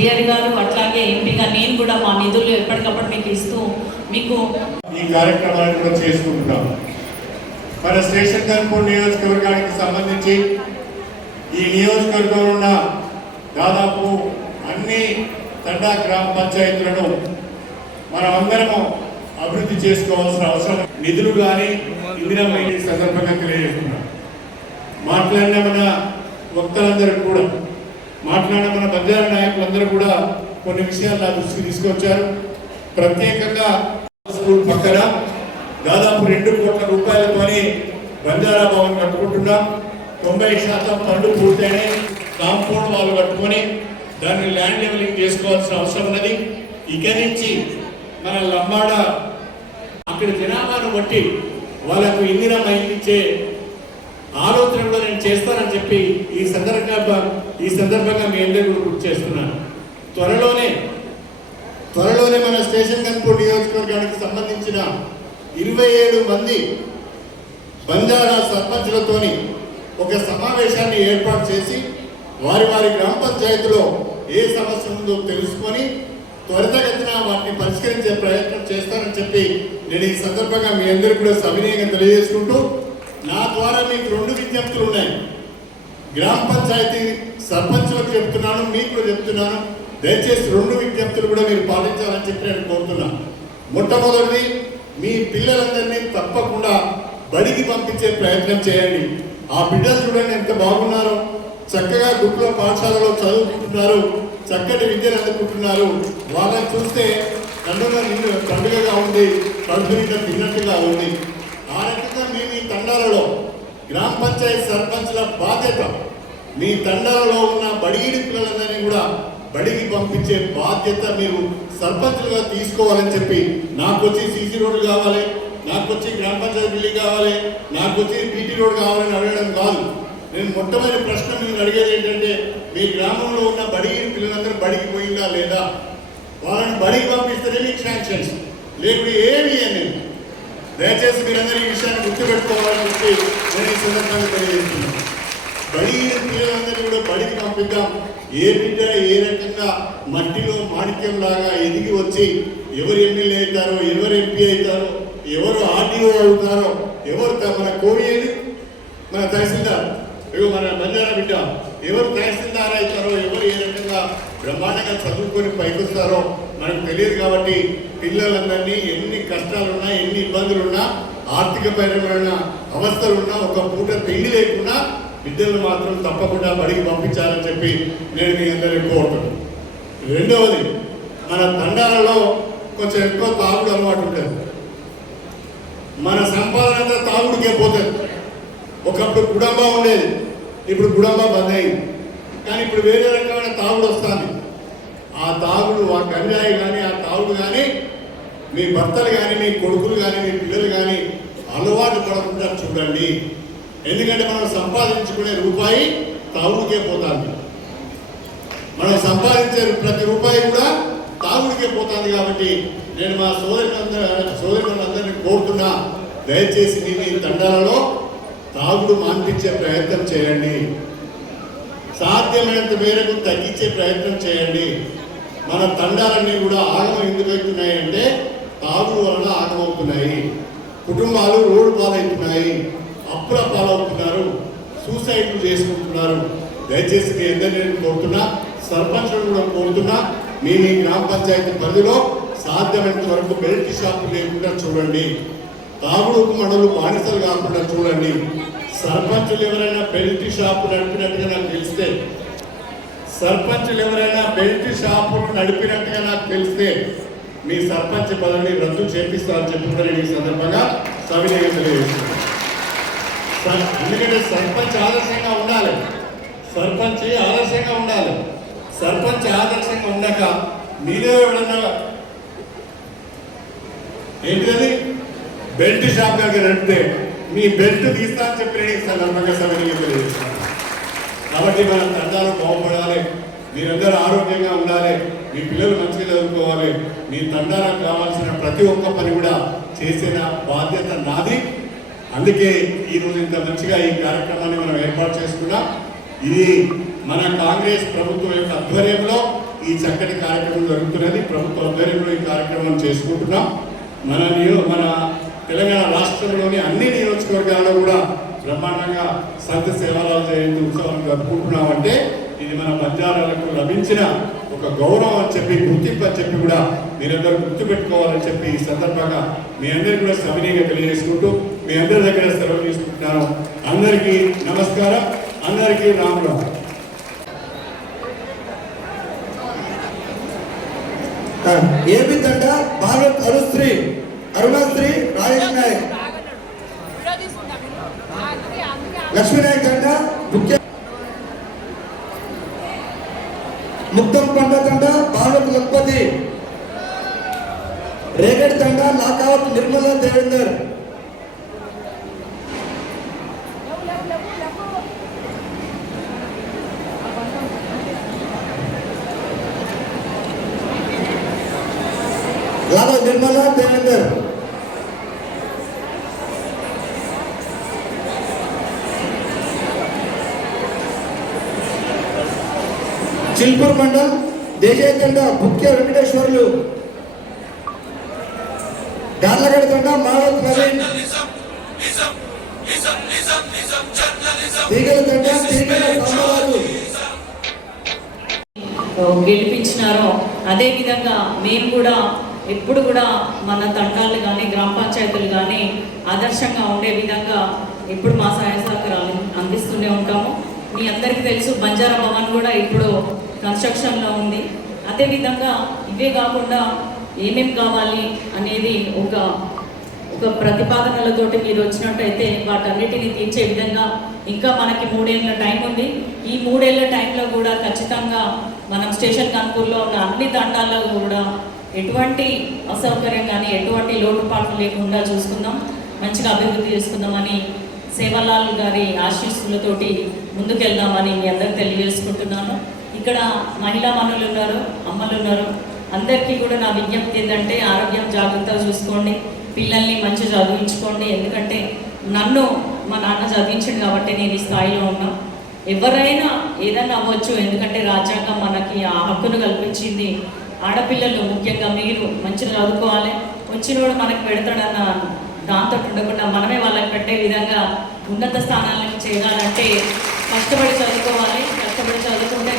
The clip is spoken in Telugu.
జిఆర్ గారు అట్లాగే ఎంపీగా నేను కూడా మా నిధులు ఎప్పటికప్పుడు మీకు ఇస్తూ మీకు ఈ కార్యక్రమాన్ని కూడా చేసుకుంటున్నాం. మన స్టేషన్ గన్పూర్ నియోజకవర్గానికి సంబంధించి ఈ నియోజకవర్గంలో ఉన్న దాదాపు అన్ని తండా గ్రామ పంచాయతీలను మనం అందరము అభివృద్ధి చేసుకోవాల్సిన అవసరం. నిధులు కానీ ఇందిరమ్మ ఇంటి సందర్భంగా తెలియజేస్తున్నాం. మాట్లాడిన మన వక్తలందరూ కూడా, మాట్లాడిన మన బంజారా నాయకులందరూ కూడా కొన్ని విషయాలు నా దృష్టికి తీసుకొచ్చారు. ప్రత్యేకంగా స్కూల్ పక్కన దాదాపు 2 కోట్ల రూపాయలతోని బంజారా భవన్ కట్టుకుంటున్నాం. 90% పనులు పూర్తయినాయి. కాంపౌండ్ వాళ్ళు కట్టుకొని దాన్ని ల్యాండ్ లెవెలింగ్ చేసుకోవాల్సిన అవసరం ఉన్నది. ఇక నుంచి మన లంబాడ అక్కడ జనాభాను బట్టి వాళ్ళకు ఇందిరమ్మ ఇచ్చే ఆలోచన కూడా నేను చేస్తానని చెప్పి ఈ సందర్భంగా మీ అందరూ గుర్తు చేస్తున్నాను. త్వరలోనే మన స్టేషన్ గన్పూర్ నియోజకవర్గానికి సంబంధించిన 27 మంది బంజారా సర్పంచులతోని ఒక సమావేశాన్ని ఏర్పాటు చేసి వారి గ్రామ పంచాయతీలో ఏ సమస్య ఉందో తెలుసుకొని త్వరితగతిన వాటిని పరిష్కరించే ప్రయత్నం చేస్తానని చెప్పి నేను ఈ సందర్భంగా మీ అందరికీ కూడా సవినయంగా తెలియజేసుకుంటూ, నా ద్వారా మీకు 2 విజ్ఞప్తులు ఉన్నాయి. గ్రామ పంచాయతీ సర్పంచులకు చెప్తున్నాను, మీకు కూడా చెప్తున్నాను. దయచేసి 2 విజ్ఞప్తులు కూడా మీరు పాటించాలని చెప్పి నేను కోరుతున్నాను. మొట్టమొదటిది, మీ పిల్లలందరినీ తప్పకుండా బడికి పంపించే ప్రయత్నం చేయండి. ఆ బిడ్డలు చూడండి ఎంత బాగున్నారో, చక్కగా గుడ్లో పాఠశాలలో చదువుకుంటున్నారు, చక్కటి విద్యను అందుకుంటున్నారు. వాళ్ళని చూస్తే కన్నుల నిండు పండుగగా ఉంది, కడుపు నిండా తిన్నట్టుగా ఉంది. ఆ రకంగా మీ తండాలలో గ్రామ పంచాయతీ సర్పంచుల బాధ్యత, మీ తండాలలో ఉన్న బడిగిడి పిల్లలందరినీ కూడా బడికి పంపించే బాధ్యత మీరు సర్పంచులుగా తీసుకోవాలని చెప్పి, నాకు వచ్చి సీసీ రోడ్డు కావాలి, నాకు వచ్చి గ్రామ పంచాయతీ బిల్డింగ్ కావాలి, నాకు వచ్చి పీటీ రోడ్ కావాలని అడగడం కాదు. నేను మొట్టమొదటి ప్రశ్న మీరు అడిగేది ఏంటంటే, మీ గ్రామంలో ఉన్న బడిగిడి పిల్లలందరూ బడికి పోయిందా లేదా, వాళ్ళని బడికి పంపిస్తేనే మీకు శాంక్షన్స్, లేకపోతే ఏమి అని. దయచేసి మీరందరూ ఈ విషయాన్ని గుర్తుపెట్టుకోవాలని చెప్పి నేను ఈ సందర్భంగా తెలియజేస్తున్నాను. బడిగిడి పిల్లలందరినీ కూడా బడికి పంపిద్దాం. ఏ బిడ్డ ఏ రకంగా మట్టిలో మాణిక్యం లాగా ఎదిగి వచ్చి ఎవరు ఎమ్మెల్యే అవుతారో, ఎవరు ఎంపీ అవుతారో, ఎవరు ఆర్డీఓ అవుతారో, ఎవరు మన కోవియేది మన తహసీల్దార్, మన బంజారా బిడ్డ ఎవరు తహసీల్దార్ అవుతారో, ఎవరు ఏ రకంగా బ్రహ్మాండంగా చదువుకొని పైకొస్తారో మనకు తెలియదు. కాబట్టి పిల్లలందరినీ ఎన్ని కష్టాలున్నా, ఎన్ని ఇబ్బందులున్నా, ఆర్థికపరమైన అవస్థలున్నా, ఒక పూట తిండి లేకున్నా బిడ్డలు మాత్రం తప్పకుండా బడికి పంపించాలని చెప్పి నేను మీ అందరికీ కోరుతున్నాను. రెండవది, మన తండాలలో కొంచెం ఎక్కువ తాగుడు అలవాటు ఉంటుంది. మన సంపాదన అంతా తాగుడికే పోతుంది. ఒకప్పుడు గుడంబా ఉండేది, ఇప్పుడు గుడంబా బంద్ అయింది. కానీ ఇప్పుడు వేరే రకమైన తాగుడు వస్తుంది. ఆ తాగుడు, ఆ గంజాయి కానీ, ఆ తాగుడు కానీ మీ భర్తలు కానీ, మీ కొడుకులు కానీ, మీ పిల్లలు కానీ అలవాటు పడకుండా చూడండి. ఎందుకంటే మనం సంపాదించుకునే రూపాయి తాగుడికే పోతుంది. మనం సంపాదించే ప్రతి రూపాయి కూడా తాగుడికే పోతుంది. కాబట్టి నేను మా సోదరులందరినీ కోరుతున్నా, దయచేసి మీ తండాలలో తాగుడు మాన్పించే ప్రయత్నం చేయండి. సాధ్యమైనంత మేరకు తగ్గించే ప్రయత్నం చేయండి. మన తండాలన్నీ కూడా ఆగమం ఎందుకు అవుతున్నాయి అంటే, తాగుడు వలన ఆగమవుతున్నాయి. కుటుంబాలు రోడ్డు పాలవుతున్నాయి, అప్పుల పాలవుతున్నారు, సూసైడ్లు చేసుకుంటున్నారు. దయచేసి మీ అందరినీ కోరుతున్నా, సర్పంచులను కూడా కోరుతున్నా, మీ గ్రామ పంచాయతీ పరిధిలో సాధ్యమైనంత వరకు బెల్ట్ షాపులు లేకుండా చూడండి. తాగుడుకు మనలు బానిసలు కాకుండా చూడండి. సర్పంచులు ఎవరైనా బెల్ట్ షాపు నడిపినట్టుగా నాకు తెలిస్తే, మీ సర్పంచ్ పదవిని రద్దు చేపిస్తారని చెప్పుకుంటే ఈ సందర్భంగా సవినయంగా తెలియజేస్తున్నాను. ఎందుకంటే సర్పంచ్ ఆదర్శంగా ఉండాలి. సర్పంచ్ ఆదర్శంగా ఉండక మీరే ఎవడన్నా ఏంటిది బెల్ట్ షాప్ దగ్గర నడిపితే మీ బెల్ట్ తీస్తా అని చెప్పి ఈ సందర్భంగా సవినయంగా తెలియజేస్తున్నాను. కాబట్టి మన తండాలు బాగుపడాలి, మీరందరూ ఆరోగ్యంగా ఉండాలి, మీ పిల్లలు మంచిగా చదువుకోవాలి. మీ తండాలకు కావాల్సిన ప్రతి ఒక్క పని కూడా చేసిన బాధ్యత నాది. అందుకే ఈరోజు ఇంత మంచిగా ఈ కార్యక్రమాన్ని మనం ఏర్పాటు చేసుకున్నాం. ఇది మన కాంగ్రెస్ ప్రభుత్వం యొక్క ఆధ్వర్యంలో ఈ చక్కటి కార్యక్రమం జరుగుతున్నది. ప్రభుత్వ ఆధ్వర్యంలో ఈ కార్యక్రమం చేసుకుంటున్నాం. మన తెలంగాణ రాష్ట్రంలోని అన్ని నియోజకవర్గాల్లో కూడా బ్రహ్మాండంగా సంత సేవలాల జయంతి ఉత్సవాన్ని జరుపుకుంటున్నామంటే ఇది మన బంజారాలకు లభించిన ఒక గౌరవం అని చెప్పి, గుర్తింపు అని చెప్పి కూడా మీరందరూ గుర్తుపెట్టుకోవాలని చెప్పి ఈ సందర్భంగా మీ అందరికీ కూడా సవినీయంగా తెలియజేసుకుంటూ మీ అందరి దగ్గర సెలవు తీసుకుంటున్నాను. అందరికీ నమస్కారం, అందరికీ రామ్. ఏపీ తండ భారత్ అరుశ్రీ అరుణశ్రీ రాజేష్ నాయక్, లక్ష్మీనాయక్ తండ ముఖ్య ముక్తం పండ తండ భారత్ లక్పతి, రేగడ్ తండ లాకావత్ నిర్మలా దేవేందర్, లాకావత్ నిర్మలా దేవేందర్, చిల్పూర్ మండల్ దేశీయ తండ ముఖ్య వెంకటేశ్వర్లు, గార్లగడ్డ తండ మావత్ నవీన్, తీగల తండ తీగల సాంబరాజు. గెలిపించినారో అదే విధంగా మేము కూడా ఎప్పుడు కూడా మన తండాలు కానీ గ్రామ పంచాయతీలు కానీ ఆదర్శంగా ఉండే విధంగా ఎప్పుడు మా సహాయ సహకారాలు అందిస్తూనే ఉంటాము. మీ అందరికీ తెలుసు బంజారా భవన్ కూడా ఇప్పుడు కన్స్ట్రక్షన్లో ఉంది. అదేవిధంగా ఇవే కాకుండా ఏమేమి కావాలి అనేది ఒక ప్రతిపాదనలతోటి మీరు వచ్చినట్టయితే వాటన్నిటిని తీర్చే విధంగా ఇంకా మనకి 3 ఏళ్ళ టైం ఉంది. ఈ 3 ఏళ్ళ టైంలో కూడా ఖచ్చితంగా మనం స్టేషన్ కాన్పూర్లో ఉన్న అన్ని తండాల్లో కూడా ఎటువంటి అసౌకర్యం కానీ ఎటువంటి లోటుపాట్లు లేకుండా చూసుకుందాం, మంచిగా అభివృద్ధి చేసుకుందామని సేవలాల్ గారి ఆశీస్సులతోటి ముందుకెళ్దామని మీ అందరికి తెలియజేసుకుంటున్నాను. ఇక్కడ మహిళా మనులు ఉన్నారు, అమ్మలు ఉన్నారు, అందరికీ కూడా నా విజ్ఞప్తి ఏంటంటే ఆరోగ్యం జాగ్రత్తగా చూసుకోండి, పిల్లల్ని మంచిగా చదివించుకోండి. ఎందుకంటే నన్ను మా నాన్న చదివించండి కాబట్టి నేను ఈ స్థాయిలో ఉన్నా. ఎవరైనా ఏదైనా అవ్వచ్చు, ఎందుకంటే రాజ్యాంగం మనకి ఆ హక్కును కల్పించింది. ఆడపిల్లలు ముఖ్యంగా మీరు మంచిగా చదువుకోవాలి, వచ్చినోడు మనకు పెడతాడన్న దాంతో ఉండకుండా మనమే వాళ్ళకి పెట్టే విధంగా ఉన్నత స్థానాలకు చేరాలంటే కష్టపడి చదువుకోవాలి. కష్టపడి చదువుకుంటే